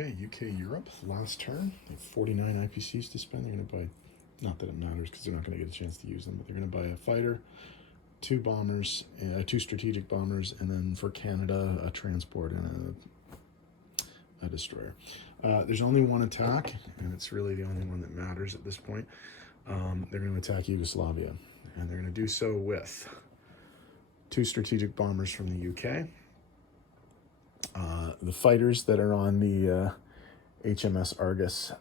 Okay, UK Europe, last turn. They have 49 IPCs to spend. They're going to buy, not that it matters because they're not going to get a chance to use them, but they're going to buy a fighter, two bombers, two strategic bombers, and then for Canada, a transport and a destroyer. There's only one attack, and it's really the only one that matters at this point. They're going to attack Yugoslavia, and they're going to do so with two strategic bombers from the UK. The fighters that are on the HMS Argus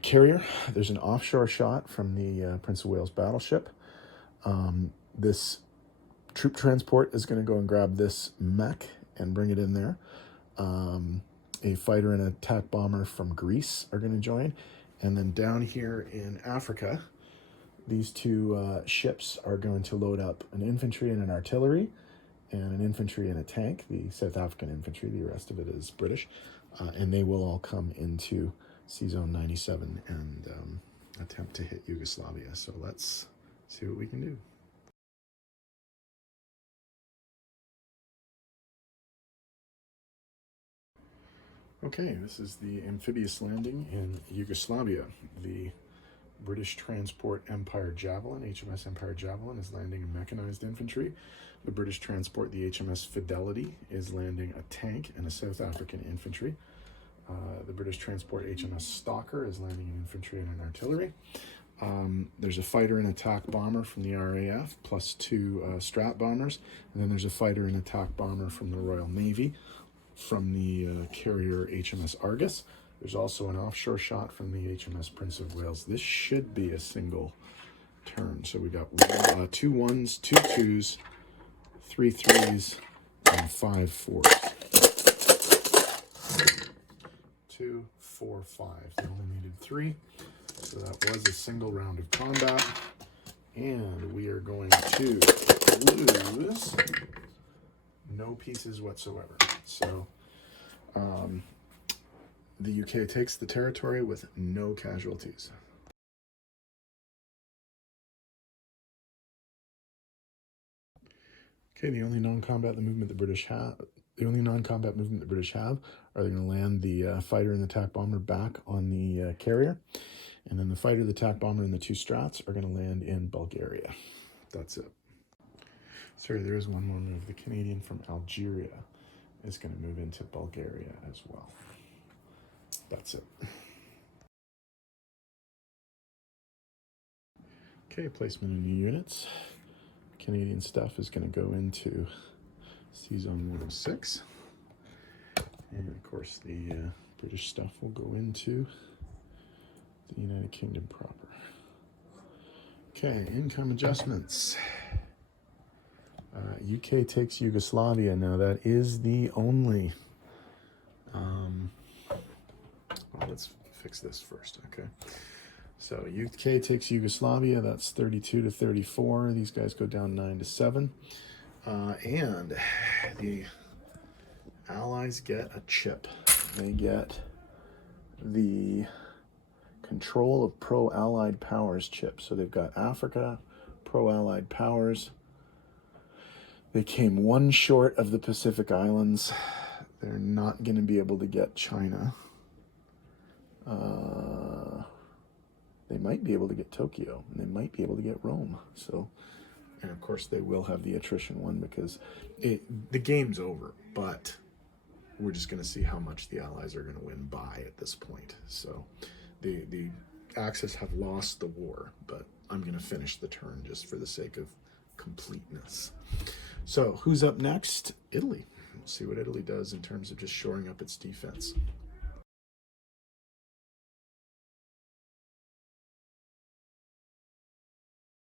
carrier. There's an offshore shot from the Prince of Wales battleship. This troop transport is going to go and grab this mech and bring it in there. A fighter and an attack bomber from Greece are going to join. And then down here in Africa, these two ships are going to load up an infantry and an artillery, and an infantry and a tank, the South African infantry. The rest of it is British. And they will all come into C-Zone 97 and attempt to hit Yugoslavia. So let's see what we can do. Okay, this is the amphibious landing in Yugoslavia. The British transport Empire Javelin, HMS Empire Javelin, is landing a mechanized infantry. The British transport, the HMS Fidelity, is landing a tank and a South African infantry. The British transport HMS Stalker is landing an infantry and an artillery. There's a fighter and attack bomber from the RAF, plus two Strat bombers. And then there's a fighter and attack bomber from the Royal Navy, from the carrier HMS Argus. There's also an offshore shot from the HMS Prince of Wales. This should be a single turn. So we got 2 1s, 2 2s, 3 3s, and 5 4s. 2, 4, 5. They only needed 3. So that was a single round of combat. And we are going to lose no pieces whatsoever. So the UK takes the territory with no casualties. Okay, the only non-combat movement the British have are they going to land the fighter and the attack bomber back on the carrier, and then the fighter, the attack bomber, and the 2 Strats are going to land in Bulgaria. That's it. Sorry, there is one more move. The Canadian from Algeria is going to move into Bulgaria as well. That's it. Okay, placement of new units. Canadian stuff is going to go into C-Zone 106. And of course the British stuff will go into the United Kingdom proper. Okay, income adjustments. UK takes Yugoslavia. Now that is the only... well, let's fix this first, okay? So UK takes Yugoslavia. That's 32 to 34. These guys go down 9 to 7. And the Allies get a chip. They get the Control of Pro-Allied Powers chip. So they've got Africa, Pro-Allied Powers. They came one short of the Pacific Islands. They're not going to be able to get China. They might be able to get Tokyo, and they might be able to get Rome. So, and of course they will have the attrition one because the game's over, but we're just going to see how much the Allies are going to win by at this point. So the Axis have lost the war, but I'm going to finish the turn just for the sake of completeness. So who's up next? Italy. We'll see what Italy does in terms of just shoring up its defense.